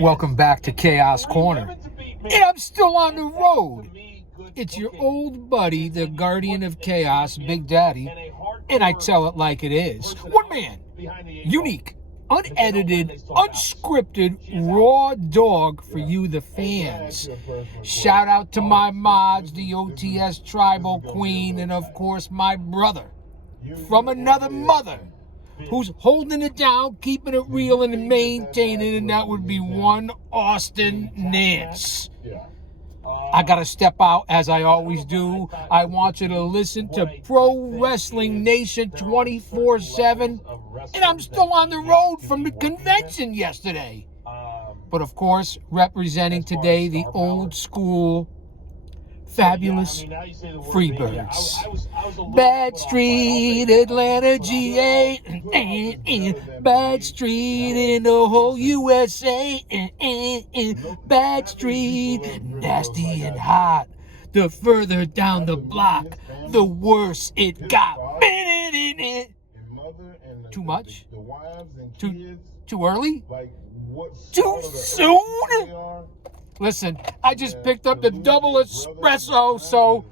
Welcome back to Chaos Corner. And I'm still on the road. It's your old buddy, the Guardian of Chaos, Big Daddy, and I tell it like it is. One man, unique, unedited, unscripted, raw dog for you, the fans. Shout out to my mods, the OTS Tribal Queen, and of course my brother from another mother, who's holding it down, keeping it real, and maintaining, and that would be one Austin Nance. I gotta step out as I always do. I want you to listen to Pro Wrestling Nation 24/7, and I'm still on the road from the convention yesterday. But of course, representing today the old school fabulous Freebirds. Bad Street, Atlanta, GA. Bad Street in the whole USA. Bad Street, nasty and hot. The further down the block, the worse it got. Too much? Too early? Too soon? Listen, I just picked up the double espresso, so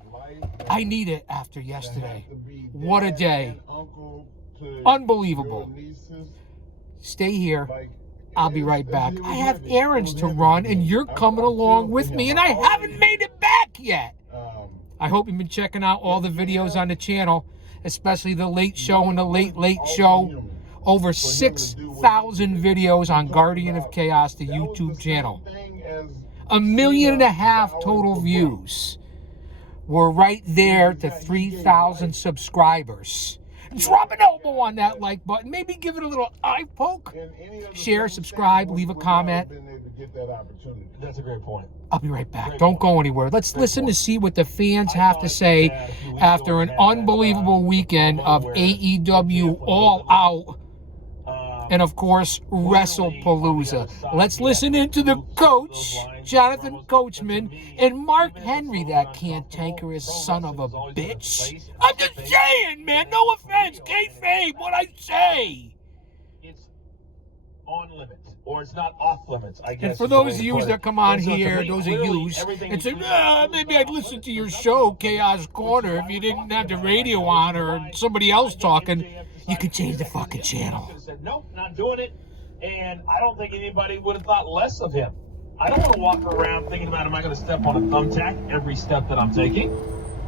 I need it after yesterday. What a day. Unbelievable. Stay here. I'll be right back. I have errands to run, and you're coming along with me, and I haven't made it back yet. I hope you've been checking out all the videos on the channel, especially the late show and the late show. Over 6,000 videos on Guardian of Chaos, the YouTube channel. 1.5 million total views. We're right there to 3,000 subscribers. Drop an elbow on that like button. Maybe give it a little eye poke. Share, subscribe, leave a comment. That's a great point. I'll be right back. Don't go anywhere. Let's listen to see what the fans have to say after an unbelievable weekend of AEW All Out. And, of course, WrestlePalooza. Let's listen into the coach, Jonathan Coachman, and Mark Henry, that cantankerous son of a bitch. I'm just saying, man. No offense. Kayfabe, what I say. It's on limits, or it's not off limits, I guess. And for those of you that come on here, those of you, and say, maybe I'd listen to your show, Chaos Corner, if you didn't have the radio on or somebody else talking. You could change the fucking channel. Said, nope, not doing it. And I don't think anybody would have thought less of him. I don't want to walk around thinking about, am I going to step on a thumbtack every step that I'm taking?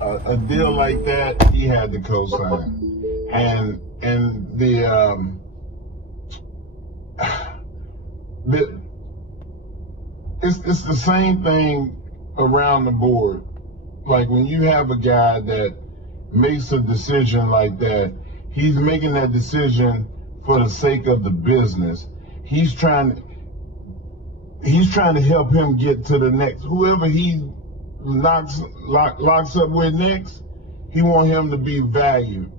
A deal like that, he had to co-sign. And it's the same thing around the board. Like when you have a guy that makes a decision like that, he's making that decision for the sake of the business. He's trying to help him get to the next. Whoever he locks up with next, he wants him to be valued.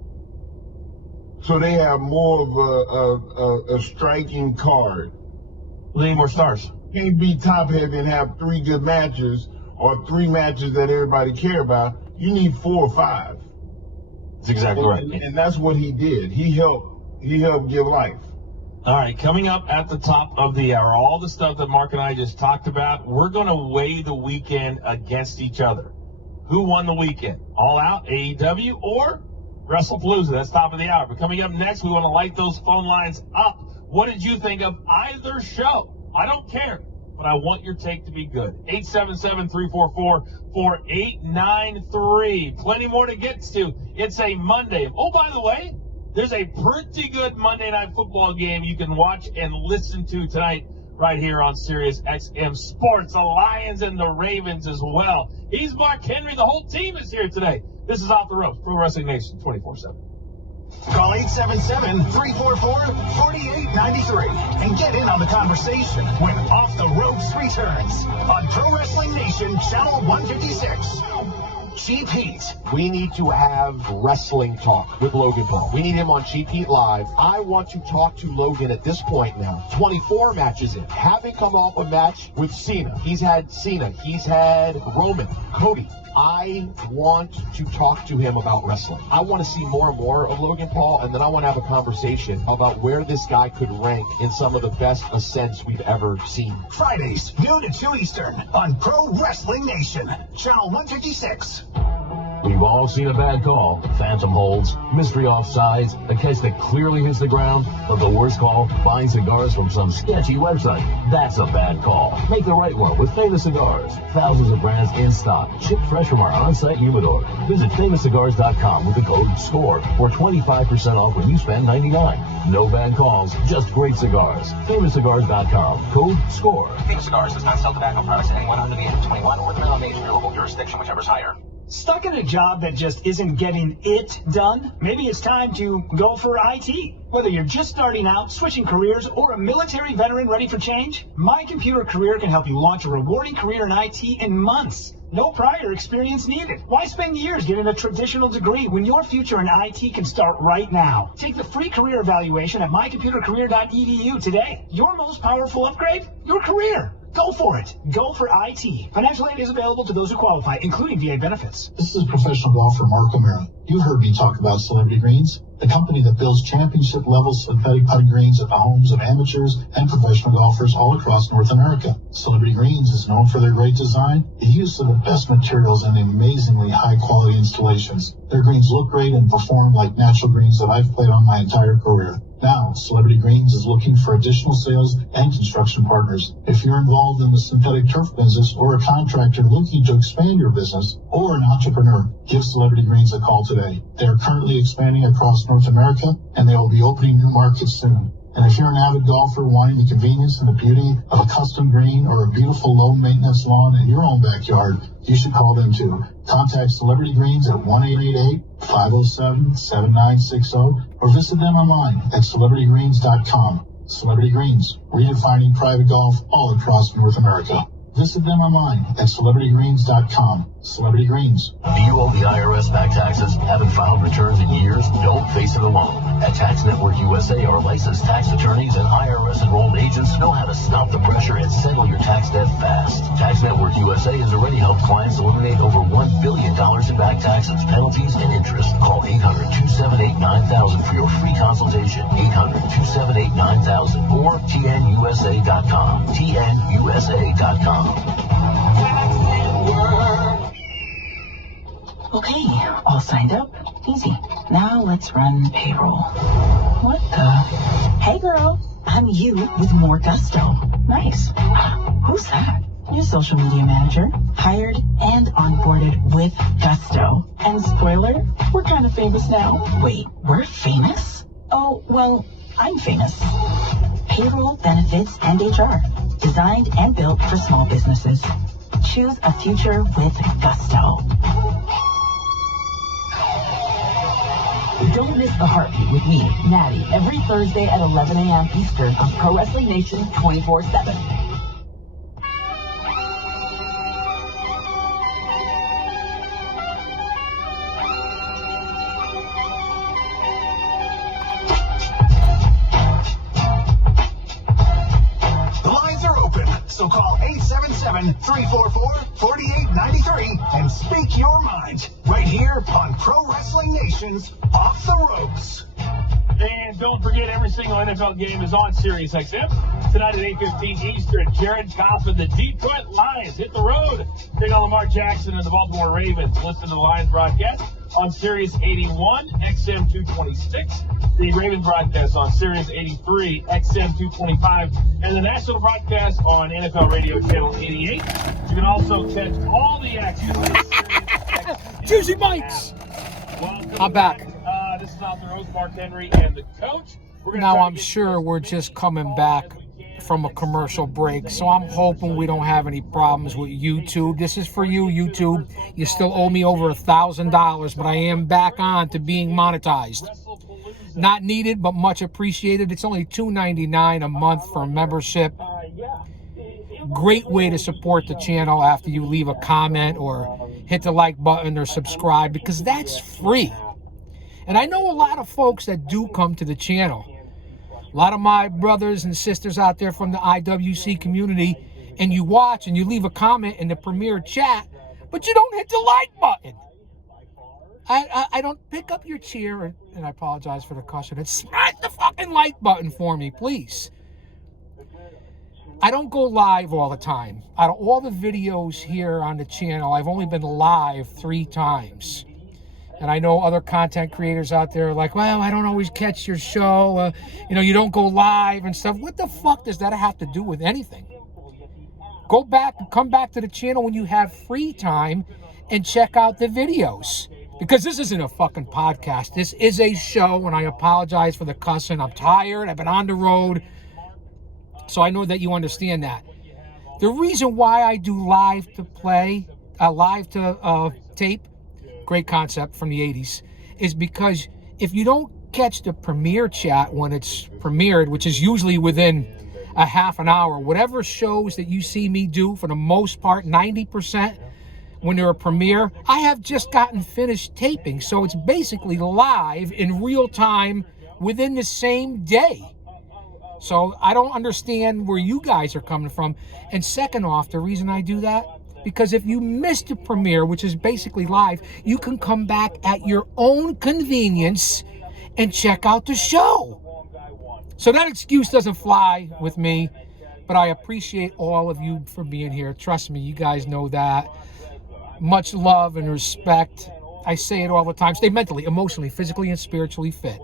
So they have more of a striking card. We need more stars. Can't be top heavy and have 3 good matches or 3 matches that everybody care about. You need 4 or 5. That's exactly right. And that's what he did. He helped give life. All right, coming up at the top of the hour, all the stuff that Mark and I just talked about, we're going to weigh the weekend against each other. Who won the weekend? All Out, AEW, or WrestlePalooza? That's top of the hour. But coming up next, we want to light those phone lines up. What did you think of either show? I don't care, but I want your take to be good. 877-344-4893. Plenty more to get to. It's a Monday. Oh, by the way, there's a pretty good Monday Night Football game you can watch and listen to tonight right here on Sirius XM Sports. The Lions and the Ravens as well. He's Mark Henry. The whole team is here today. This is Off the Ropes, Pro Wrestling Nation 24/7. Call 877-344-4893 and get in on the conversation when Off the Ropes returns on Pro Wrestling Nation Channel 156. Cheap Heat. We need to have wrestling talk with Logan Paul. We need him on Cheap Heat Live. I want to talk to Logan at this point now. 24 matches in. Having come off a match with Cena. He's had Roman, Cody. I want to talk to him about wrestling. I want to see more and more of Logan Paul, and then I want to have a conversation about where this guy could rank in some of the best ascents we've ever seen. Fridays, noon to 2 Eastern on Pro Wrestling Nation, Channel 156. We've all seen a bad call, phantom holds, mystery offsides, a catch that clearly hits the ground, but the worst call, buying cigars from some sketchy website. That's a bad call. Make the right one with Famous Cigars. Thousands of brands in stock, shipped fresh from our on-site humidor. Visit FamousCigars.com with the code SCORE for 25% off when you spend $99. No bad calls, just great cigars. FamousCigars.com, code SCORE. Famous Cigars does not sell tobacco products to anyone under the age of 21 or the minimum age for your local jurisdiction, whichever is higher. Stuck in a job that just isn't getting it done? Maybe it's time to go for IT. Whether you're just starting out, switching careers, or a military veteran ready for change, My Computer Career can help you launch a rewarding career in IT in months. No prior experience needed. Why spend years getting a traditional degree when your future in IT can start right now? Take the free career evaluation at mycomputercareer.edu today. Your most powerful upgrade? Your career. Go for it. Go for IT. Financial aid is available to those who qualify, including VA benefits. This is professional golfer Mark O'Meara. You've heard me talk about Celebrity Greens, the company that builds championship-level synthetic putting greens at the homes of amateurs and professional golfers all across North America. Celebrity Greens is known for their great design, the use of the best materials, and amazingly high-quality installations. Their greens look great and perform like natural greens that I've played on my entire career. Now, Celebrity Greens is looking for additional sales and construction partners. If you're involved in the synthetic turf business or a contractor looking to expand your business or an entrepreneur, give Celebrity Greens a call today. They are currently expanding across North America, and they will be opening new markets soon. And if you're an avid golfer wanting the convenience and the beauty of a custom green or a beautiful low-maintenance lawn in your own backyard, you should call them too. Contact Celebrity Greens at 1-888-507-7960 or visit them online at celebritygreens.com. Celebrity Greens, redefining private golf all across North America. Visit them online at celebritygreens.com. Celebrity Greens. Do you owe the IRS back taxes? Haven't filed returns in years? Don't face it alone. At Tax Network USA, our licensed tax attorneys and IRS-enrolled agents know how to stop the pressure and settle your tax debt fast. Tax Network USA has already helped clients eliminate over $1 billion in back taxes, penalties, and interest. Call 800-278-9000 for your free consultation. 800-278-9000 or TNUSA.com. TNUSA.com. Okay, all signed up. Easy. Now let's run payroll. What the? Hey girl, I'm you with more gusto. Nice. Who's that? Your social media manager. Hired and onboarded with gusto. And spoiler, we're kind of famous now. Wait, we're famous? Oh, well, I'm famous. Payroll, benefits, and HR. Designed and built for small businesses. Choose a future with gusto. Don't miss the Heartbeat with me, Natty, every Thursday at 11 a.m. Eastern on Pro Wrestling Nation 24/7. The lines are open, so call 877-344-4893 and speak your mind right here on Pro Wrestling Nation's Off the Ropes. And don't forget, every single NFL game is on SiriusXM. Tonight at 8:15 Eastern, Jared Goff and the Detroit Lions hit the road. Take on Lamar Jackson and the Baltimore Ravens. Listen to the Lions broadcast on Sirius 81, XM 226. The Ravens broadcast on Sirius 83, XM 225. And the national broadcast on NFL Radio Channel 88. You can also catch all the action on SiriusXM. Juicy Bites! I'm back. This is Off the Ropes, Mark Henry and the coach. Now, I'm sure we're just coming back from a commercial break, so I'm hoping we don't have any problems with YouTube. This is for you, YouTube. You still owe me over $1,000, but I am back on to being monetized. Not needed, but much appreciated. It's only $2.99 a month for a membership. Great way to support the channel after you leave a comment or hit the like button or subscribe, because that's free. And I know a lot of folks that do come to the channel. A lot of my brothers and sisters out there from the IWC community, and you watch and you leave a comment in the Premier chat, but you don't hit the like button. I don't pick up your chair, and I apologize for the caution, and smash the fucking like button for me, please. I don't go live all the time. Out of all the videos here on the channel, I've only been live 3 times. And I know other content creators out there are like, well, I don't always catch your show. You don't go live and stuff. What the fuck does that have to do with anything? Go back, come back to the channel when you have free time and check out the videos. Because this isn't a fucking podcast. This is a show, and I apologize for the cussing. I'm tired. I've been on the road. So I know that you understand that. The reason why I do live to tape, great concept from the 80s, is because if you don't catch the premiere chat when it's premiered, which is usually within a half an hour, whatever shows that you see me do, for the most part, 90%, when they're a premiere, I have just gotten finished taping. So it's basically live in real time within the same day. So I don't understand where you guys are coming from. And second off, the reason I do that, because if you missed the premiere, which is basically live, you can come back at your own convenience and check out the show. So that excuse doesn't fly with me, but I appreciate all of you for being here. Trust me, you guys know that. Much love and respect. I say it all the time. Stay mentally, emotionally, physically, and spiritually fit.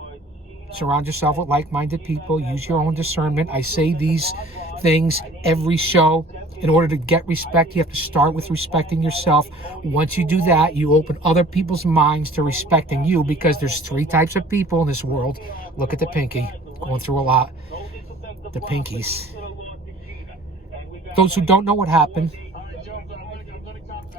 Surround yourself with like-minded people. Use your own discernment. I say these things every show. In order to get respect, you have to start with respecting yourself. Once you do that, you open other people's minds to respecting you, because there's 3 types of people in this world. Look at the pinky. Going through a lot. The pinkies. Those who don't know what happened.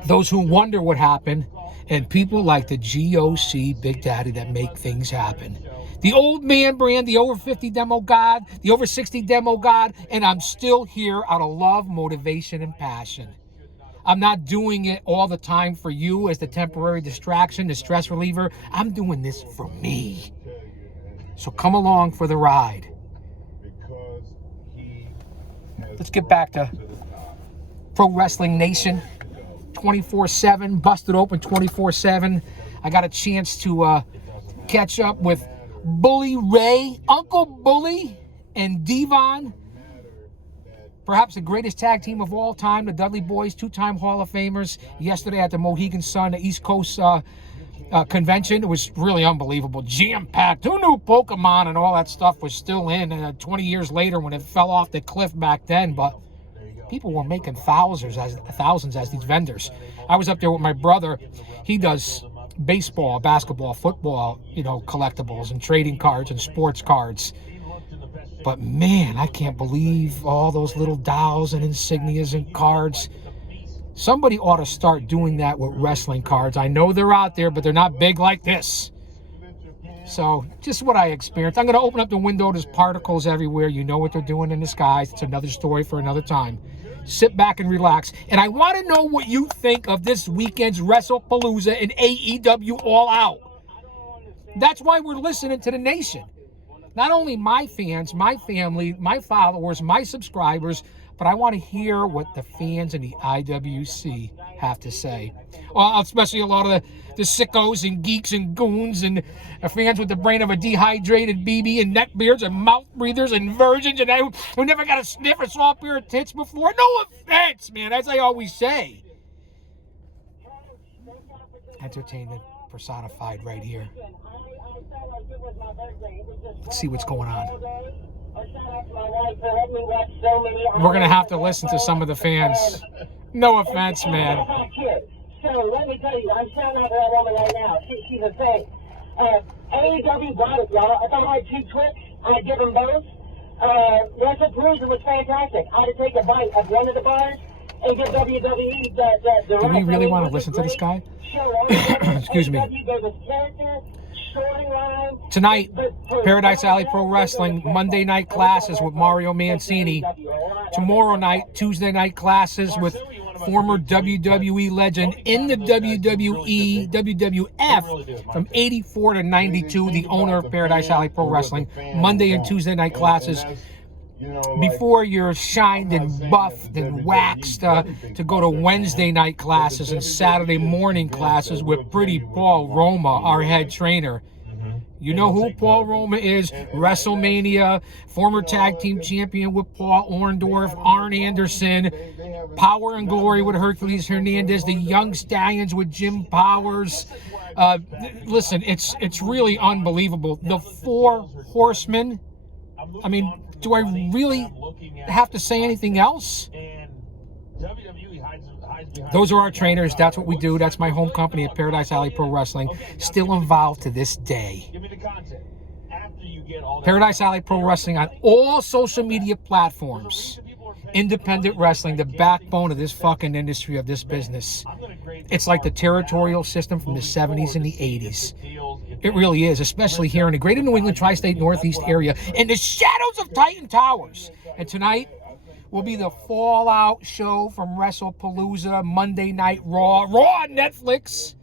Those who wonder what happened. And people like the GOC Big Daddy that make things happen. The old man brand, the over 50 demo god, the over 60 demo god, and I'm still here out of love, motivation, and passion. I'm not doing it all the time for you as the temporary distraction, the stress reliever. I'm doing this for me. So come along for the ride. Let's get back to Pro Wrestling Nation. 24/7, busted open 24/7. I got a chance to catch up with Bully Ray, Uncle Bully, and Devon. Perhaps the greatest tag team of all time, the Dudley Boys, 2-time Hall of Famers. Yesterday at the Mohegan Sun, the East Coast convention. It was really unbelievable, jam-packed. Who knew Pokemon and all that stuff was still in 20 years later when it fell off the cliff back then? But people were making thousands as these vendors. I was up there with my brother. He does baseball, basketball, football, collectibles and trading cards and sports cards. But man, I can't believe all those little dolls and insignias and cards. Somebody ought to start doing that with wrestling cards. I know they're out there, but they're not big like this. So just what I experienced. I'm going to open up the window. There's particles everywhere. You know what they're doing in the skies. It's another story for another time. Sit back and relax. And I want to know what you think of this weekend's WrestlePalooza and AEW All Out. That's why we're listening to the nation. Not only my fans, my family, my followers, my subscribers, but I want to hear what the fans in the IWC have to say. Well, especially a lot of the sickos and geeks and goons and fans with the brain of a dehydrated BB and neckbeards and mouth breathers and virgins and who never got a sniff or saw a pair of tits before. No offense, man, as I always say. Entertainment personified right here. Let's see what's going on. We're going to have to listen to some of the fans. No offense, man. So let me tell you, I'm shouting out to that woman right now. She's a saint. AEW bought it, y'all. If I had 2 Twix, I'd give them both. WrestlePalooza was fantastic. I'd take a bite of one of the bars and give WWE the Do we really want to listen to this guy? Excuse me. Tonight, Paradise Alley Pro Wrestling, Monday night classes with Mario Mancini. Tomorrow night, Tuesday night classes with former WWE legend in the WWE, WWF from 84 to 92, the owner of Paradise Alley Pro Wrestling, Monday and Tuesday night classes. Before you're shined and buffed and waxed to go to Wednesday night classes and Saturday morning classes with Pretty Paul Roma, our head trainer. You know who Paul Roma is? WrestleMania, former tag team champion with Paul Orndorff, Arn Anderson, Power and Glory with Hercules Hernandez, the Young Stallions with Jim Powers. Listen, it's really unbelievable. The Four Horsemen. I mean, do I really have to say anything else? Those are our trainers. That's what we do. That's my home company at Paradise Alley Pro Wrestling. Still involved to this day. Paradise Alley Pro Wrestling on all social media platforms. Independent wrestling, the backbone of this fucking industry, of this business. It's like the territorial system from the 70s and the 80s. It really is, especially here in the greater New England tri-state Northeast area in the shadows of Titan Towers. And tonight will be the Fallout show from WrestlePalooza, Monday Night Raw on Netflix,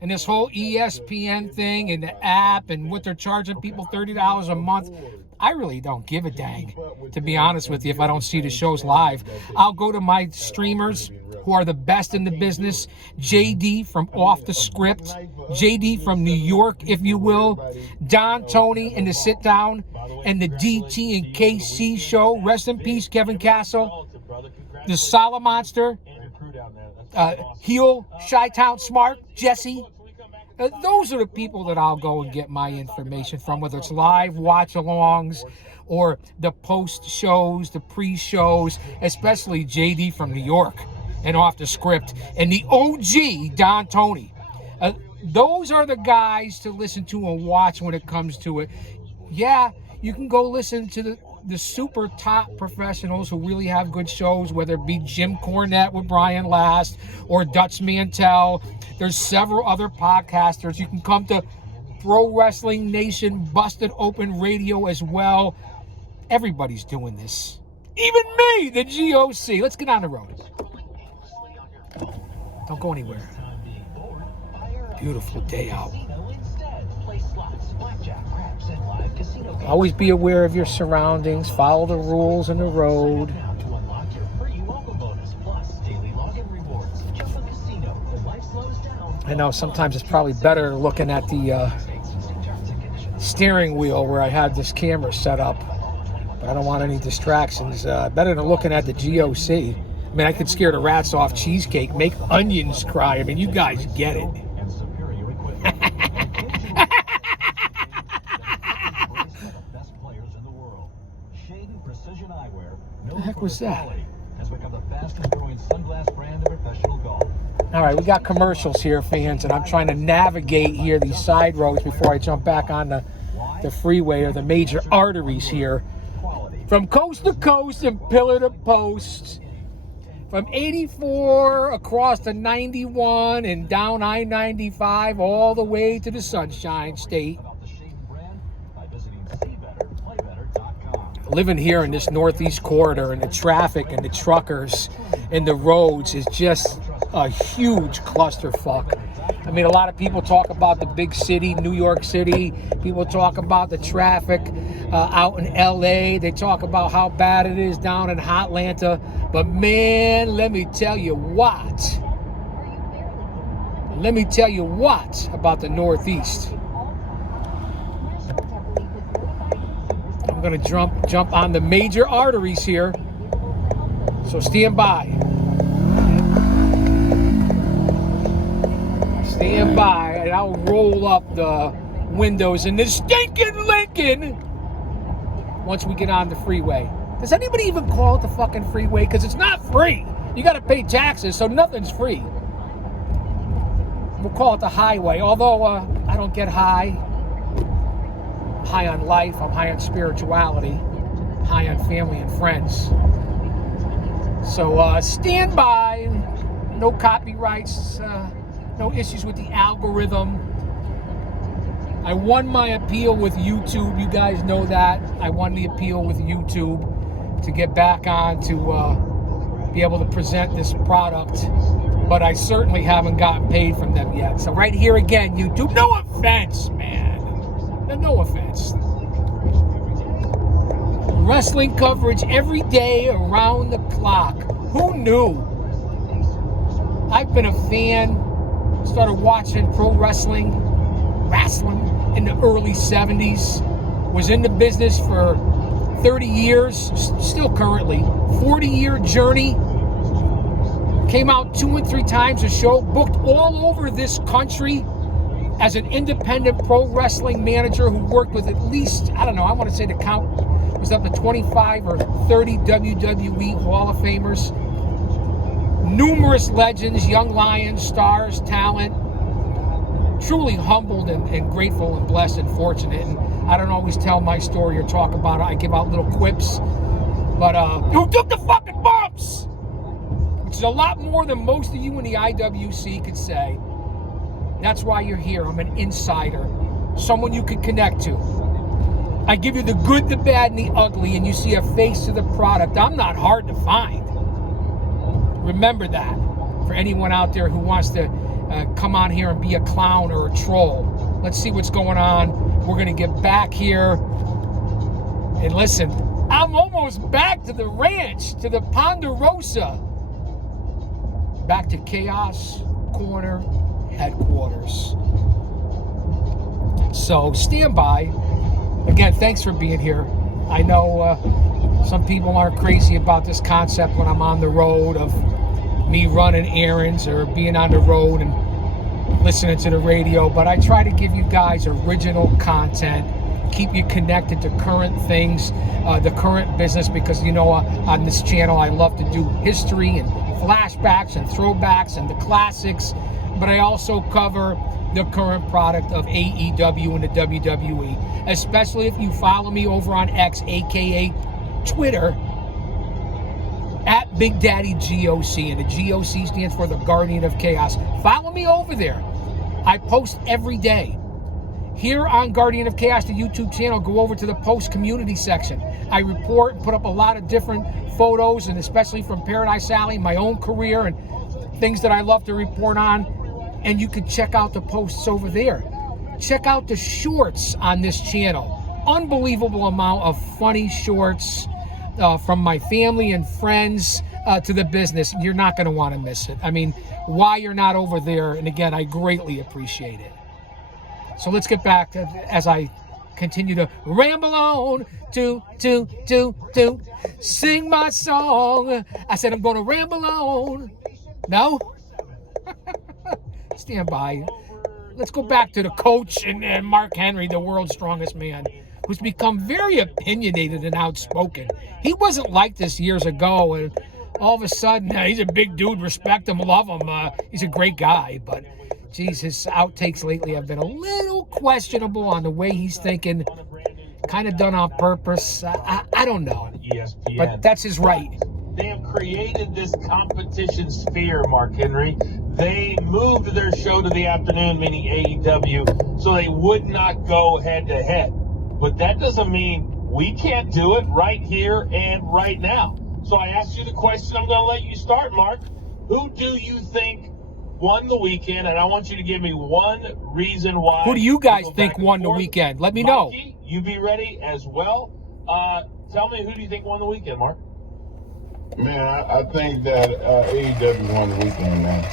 and this whole ESPN thing and the app and what they're charging people $30 a month. I really don't give a dang, to be honest with you, if I don't see the shows live. I'll go to my streamers who are the best in the business. JD from Off the Script, JD from New York, if you will, Don Tony in the Sit Down, and the DT and KC show. Rest in peace, Kevin Castle. The Solid Monster, Heel, Chi-Town Smart, Jesse. Those are the people that I'll go and get my information from, whether it's live watch-alongs or the post-shows, the pre-shows, especially JD from New York and Off the Script, and the OG Don Tony. Those are the guys to listen to and watch when it comes to it. Yeah, you can go listen to the super top professionals who really have good shows, whether it be Jim Cornette with Brian Last or Dutch Mantel. There's several other podcasters. You can come to Pro Wrestling Nation, Busted Open Radio as well. Everybody's doing this. Even me, the GOC. Let's get on the road. Don't go anywhere. Beautiful day out. Always be aware of your surroundings. Follow the rules in the road. I know sometimes it's probably better looking at the steering wheel where I had this camera set up, but I don't want any distractions. Better than looking at the GOC. I mean, I could scare the rats off Cheesecake, make onions cry. I mean, you guys get it. What the heck was that? All right, we got commercials here, fans, and I'm trying to navigate here these side roads before I jump back on the freeway or the major arteries here. From coast to coast and pillar to post, from 84 across to 91 and down I-95 all the way to the Sunshine State. Living here in this northeast corridor, and the traffic and the truckers and the roads is just a huge clusterfuck. I mean, a lot of people talk about the big city, New York City. People talk about the traffic out in LA. They talk about how bad it is down in Hotlanta. But man, let me tell you what. Let me tell you what about the Northeast. I'm going to jump on the major arteries here. So stand by. Stand by, and I'll roll up the windows in this stinking Lincoln once we get on the freeway. Does anybody even call it the fucking freeway? Because it's not free. You got to pay taxes, so nothing's free. We'll call it the highway, although I don't get high. I'm high on life. I'm high on spirituality. High on family and friends. So stand by. No copyrights. No issues with the algorithm. I won my appeal with YouTube. You guys know that. I won the appeal with YouTube to get back on to be able to present this product, but I certainly haven't gotten paid from them yet. So right here again, YouTube, no offense, man. No offense. Wrestling coverage every day around the clock. Who knew? I've been a fan, started watching pro wrestling in the early 70s. Was in the business for 30 years, still currently. 40-year journey. Came out 2 and 3 times a show, booked all over this country as an independent pro wrestling manager who worked with at least, I don't know, I want to say the count was up to 25 or 30 WWE Hall of Famers. Numerous legends, young lions, stars, talent. Truly humbled and grateful and blessed and fortunate. And I don't always tell my story or talk about it. I give out little quips. But who took the fucking bumps? Which is a lot more than most of you in the IWC could say. That's why you're here. I'm an insider. Someone you can connect to. I give you the good, the bad, and the ugly, and you see a face to the product. I'm not hard to find. Remember that. For anyone out there who wants to come on here and be a clown or a troll. Let's see what's going on. We're going to get back here. And listen, I'm almost back to the ranch, to the Ponderosa. Back to Chaos Corner headquarters. So stand by. Again, thanks for being here. I know some people aren't crazy about this concept when I'm on the road of me running errands or being on the road and listening to the radio, but I try to give you guys original content, keep you connected to current things, the current business, because you know on this channel I love to do history and flashbacks and throwbacks and the classics, but I also cover the current product of AEW and the WWE, especially if you follow me over on X, aka Twitter, at Big Daddy GOC, and the GOC stands for the Guardian of Chaos. Follow me over there. I post every day. Here on Guardian of Chaos, the YouTube channel, go over to the post community section. I report and put up a lot of different photos, and especially from Paradise Alley, my own career, and things that I love to report on. And you can check out the posts over there. Check out the shorts on this channel. Unbelievable amount of funny shorts from my family and friends to the business. You're not going to want to miss it. I mean, why you're not over there, and again, I greatly appreciate it. So let's get back as I continue to ramble on to sing my song. I said I'm going to ramble on. No? Stand by. Let's go back to the coach and Mark Henry, the world's strongest man, who's become very opinionated and outspoken. He wasn't like this years ago, and all of a sudden, he's a big dude, respect him, love him. He's a great guy, but geez, his outtakes lately have been a little questionable on the way he's thinking, kind of done on purpose. I don't know, ESPN. But that's his right. They have created this competition sphere, Mark Henry. They moved their show to the afternoon, meaning AEW, so they would not go head-to-head. But that doesn't mean we can't do it right here and right now. So I asked you the question. I'm going to let you start, Mark. Who do you think won the weekend? And I want you to give me one reason why. Who do you guys think won the weekend? Let me know. Mikey, you be ready as well. Tell me, who do you think won the weekend, Mark? Man, I think that AEW won the weekend, man.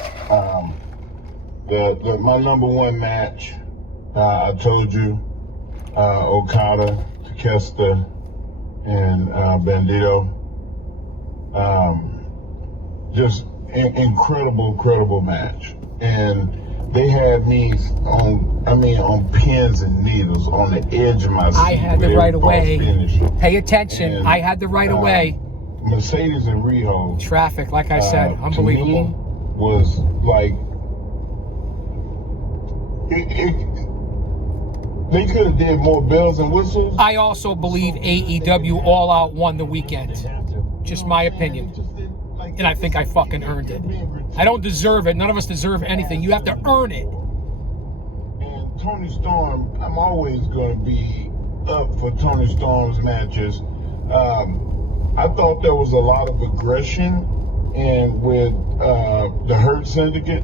My number one match, I told you, Okada, Takeshita, and Bandito. Just incredible match. And they had me on pins and needles on the edge of my seat. I had the right of way. Pay attention. And, I had the right of way. Mercedes and Riho. Traffic, like I said, unbelievable. To me was like, they could have did more bells and whistles. I also believe AEW All Out won the weekend. Just my opinion. And I think I fucking earned it. I don't deserve it. None of us deserve anything. You have to earn it. And Tony Storm, I'm always going to be up for Tony Storm's matches. I thought there was a lot of aggression and with the Hurt Syndicate,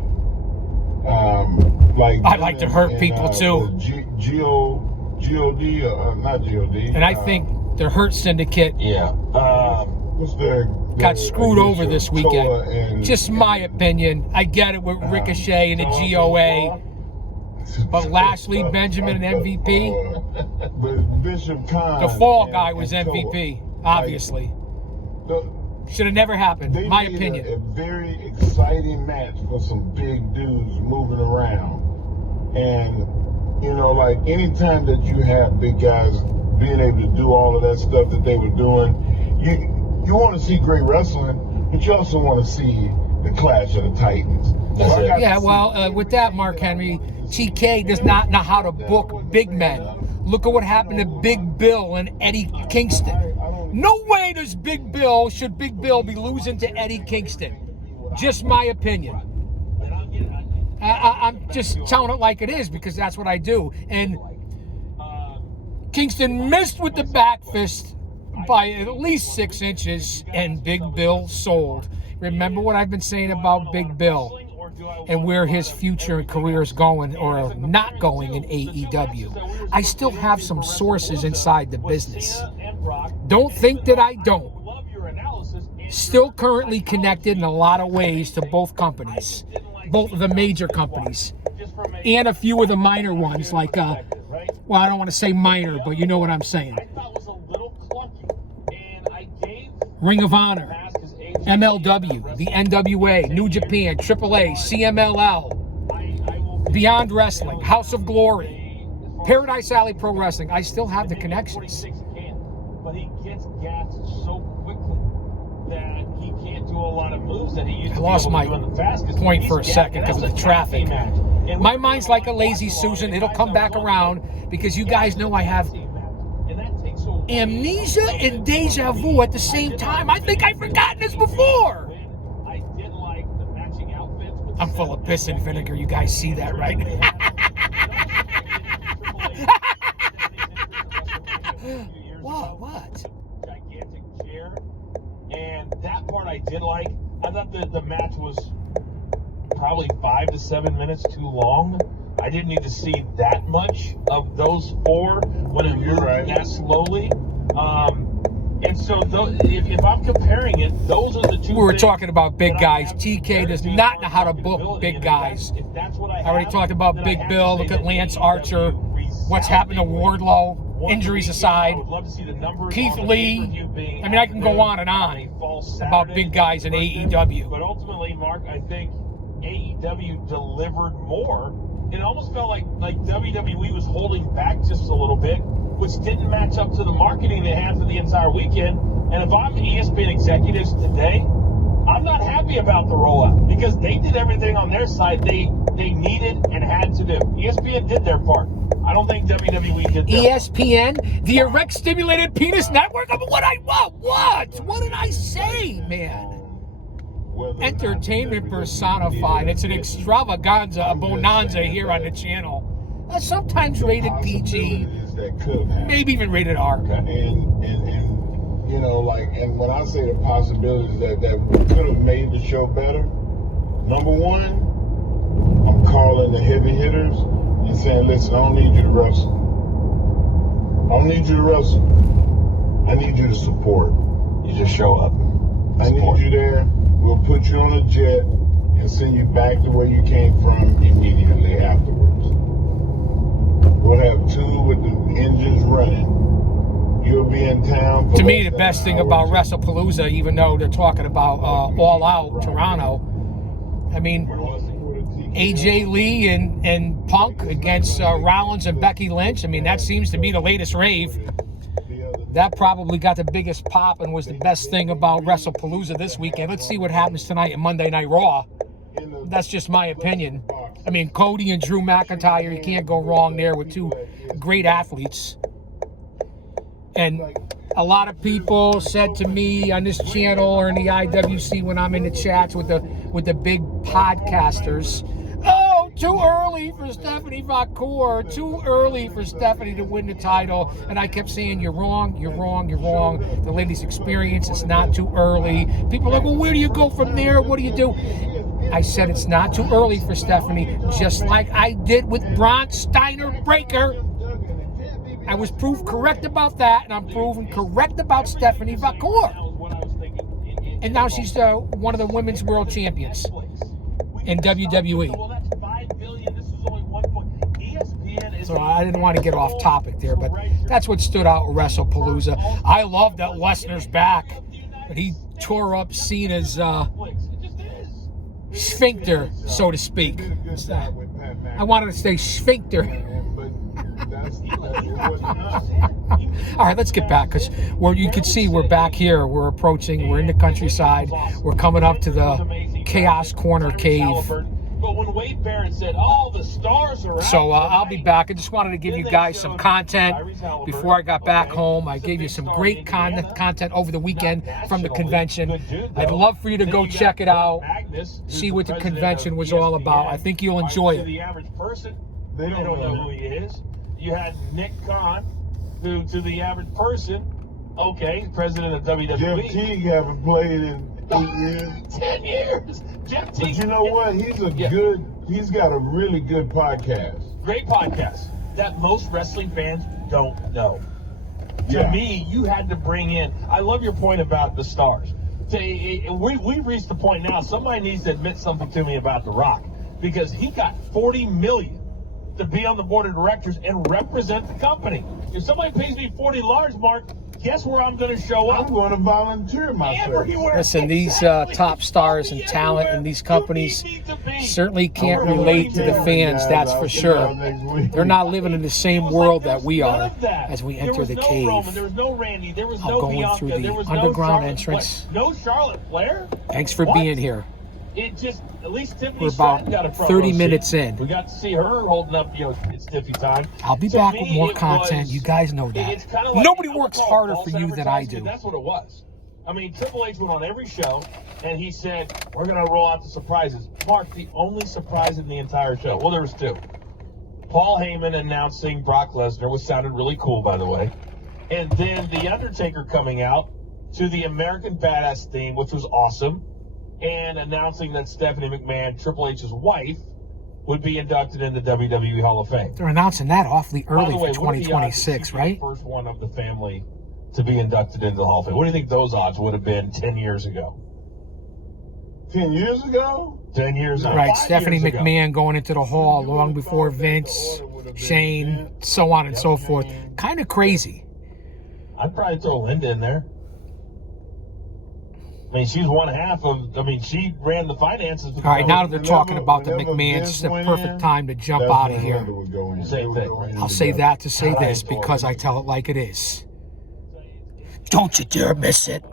I like to hurt people too. G.O.D. Not G.O.D. And I think the Hurt Syndicate what's their got screwed over this weekend. And, just my opinion. I get it with Ricochet and the GOA. But Lashley, Benjamin, and MVP. But Bishop Khan, the fall guy was MVP, obviously. Should have never happened, my opinion. A very exciting match for some big dudes moving around. And, you know, like anytime that you have big guys being able to do all of that stuff that they were doing, you want to see great wrestling, but you also want to see the Clash of the Titans. Yeah, well, with that, Mark Henry, TK does not know how to book big men. Look at what happened to Big Bill and Eddie Kingston. No way should Big Bill be losing to Eddie Kingston. Just my opinion. I'm just telling it like it is because that's what I do. And Kingston missed with the back fist by at least 6 inches, and Big Bill sold. Remember what I've been saying about Big Bill and where his future and career is going or not going in AEW. I still have some sources inside the business. Don't think that I don't. Still currently connected in a lot of ways to both companies, both of the major companies, and a few of the minor ones like, well, I don't want to say minor, but you know what I'm saying. Ring of Honor, MLW, the NWA, New Japan, AAA, CMLL, Beyond Wrestling, House of Glory, Paradise Alley Pro Wrestling. I still have the connections. But he gets gassed so quickly that he can't do a lot of moves that he used to be able to do in the fast. I lost my point for a second because of the traffic. My mind's like a lazy Susan. It'll come back around because you guys know I have amnesia and deja vu at the same time. I think I've forgotten this before. I'm full of piss and vinegar. You guys see that, right? What? Gigantic chair. And that part I did like. I thought the match was probably 5 to 7 minutes too long. I didn't need to see that much of those four when it moved that slowly. And so if I'm comparing it, those are the two. We were talking about big guys. TK does not know how to book big guys. I already talked about Big Bill. Look at Lance Archer. What's happened to Wardlow? Injuries aside. Keith Lee. I mean, I can go on and on about big guys in AEW. But ultimately, Mark, I think AEW delivered more. It almost felt like WWE was holding back just a little bit, which didn't match up to the marketing they had for the entire weekend. And if I'm ESPN executives today, I'm not happy about the rollout because they did everything on their side they needed and had to do. ESPN did their part. I don't think WWE did that. ESPN, the Erect Stimulated Penis Network? What did I say, man? Entertainment personified. It's an extravaganza, a bonanza here on the channel. Sometimes rated PG, maybe even rated R. And you know, like, and when I say the possibilities that could have made the show better, number one, I'm calling the heavy hitters and saying, listen, I don't need you to wrestle. I don't need you to wrestle. I need you to support. You just show up. I need you there. We'll put you on a jet and send you back to where you came from immediately afterwards. We'll have two with the engines running. You'll be in town for to me, the best thing about WrestlePalooza, even though they're talking about All Out Toronto, I mean, AJ Lee and Punk against Rollins and Becky Lynch. I mean, that seems to be the latest rave. That probably got the biggest pop and was the best thing about WrestlePalooza this weekend. Let's see what happens tonight in Monday Night Raw. That's just my opinion. I mean, Cody and Drew McIntyre, you can't go wrong there with two great athletes. And a lot of people said to me on this channel or in the IWC when I'm in the chats with the big podcasters, oh, too early for Stephanie Vacour, too early for Stephanie to win the title. And I kept saying, you're wrong, you're wrong, you're wrong. The lady's experience is not too early. People are like, well, where do you go from there? What do you do? I said it's not too early for Stephanie, just like I did with Braun Steiner Breaker. I was proved correct about that, and I'm proven correct about Stephanie Vacour. And now she's one of the women's world champions in WWE. So I didn't want to get off topic there, but that's what stood out with WrestlePalooza. I love that Lesnar's back, but he tore up Cena's sphincter, so to speak. I wanted to say sphincter. All right, let's get back, because you can see we're back here. We're approaching. We're in the countryside. We're coming up to the Chaos Corner cave. But when Wade Barrett said, "Oh, the stars are out," so I'll be back. I just wanted to give you guys some content before I got back home. I gave you some great content over the weekend from the convention. I'd love for you to go check it out, see what the convention was all about. I think you'll enjoy it. The average person, they don't know who he is. You had Nick Khan, who to the average person, okay, president of WWE. Jeff Teague haven't played in 8 years. 10 years. Jeff Teague. But you know what? He's got a really good podcast. Great podcast that most wrestling fans don't know. To me, you had to bring in, I love your point about the stars. We've reached the point now, somebody needs to admit something to me about The Rock, because he got $40 million to be on the board of directors and represent the company. If somebody pays me $40, Mark, guess where I'm going to show up? I'm going to volunteer myself. Listen, these top stars and talent in these companies certainly can't relate to the fans, that's for sure. They're not living in the same world that we are as we enter the cave. There was no Randy. There was I'm no going Bianca. through the There was underground no entrance. No Charlotte Flair. Thanks for being here. It just, at least Tiffany We're about Stratton got a front 30 row minutes seat. in. We got to see her holding up, it's Tiffy time. I'll be back with more content. You guys know that. It's kind of like, nobody works harder for you than I do. That's what it was. I mean, Triple H went on every show, and he said, we're going to roll out the surprises. Mark, the only surprise in the entire show, well, there was two. Paul Heyman announcing Brock Lesnar, which sounded really cool, by the way. And then The Undertaker coming out to the American Badass theme, which was awesome. And announcing that Stephanie McMahon, Triple H's wife, would be inducted in the WWE Hall of Fame. They're announcing that awfully early way, for 2026, right? The first one of the family to be inducted into the Hall of Fame. What do you think those odds would have been 10 years ago? 10 years ago? 10 years ago. Right, Stephanie McMahon going into the Hall long before Vince, Shane, so on and so forth. Kind of crazy. I'd probably throw Linda in there. I mean, she's one half of, she ran the finances. All right, now that they're talking about the McMahons, it's the perfect time to jump out of here. Same thing. I'll say that to say this because I tell it like it is. Don't you dare miss it.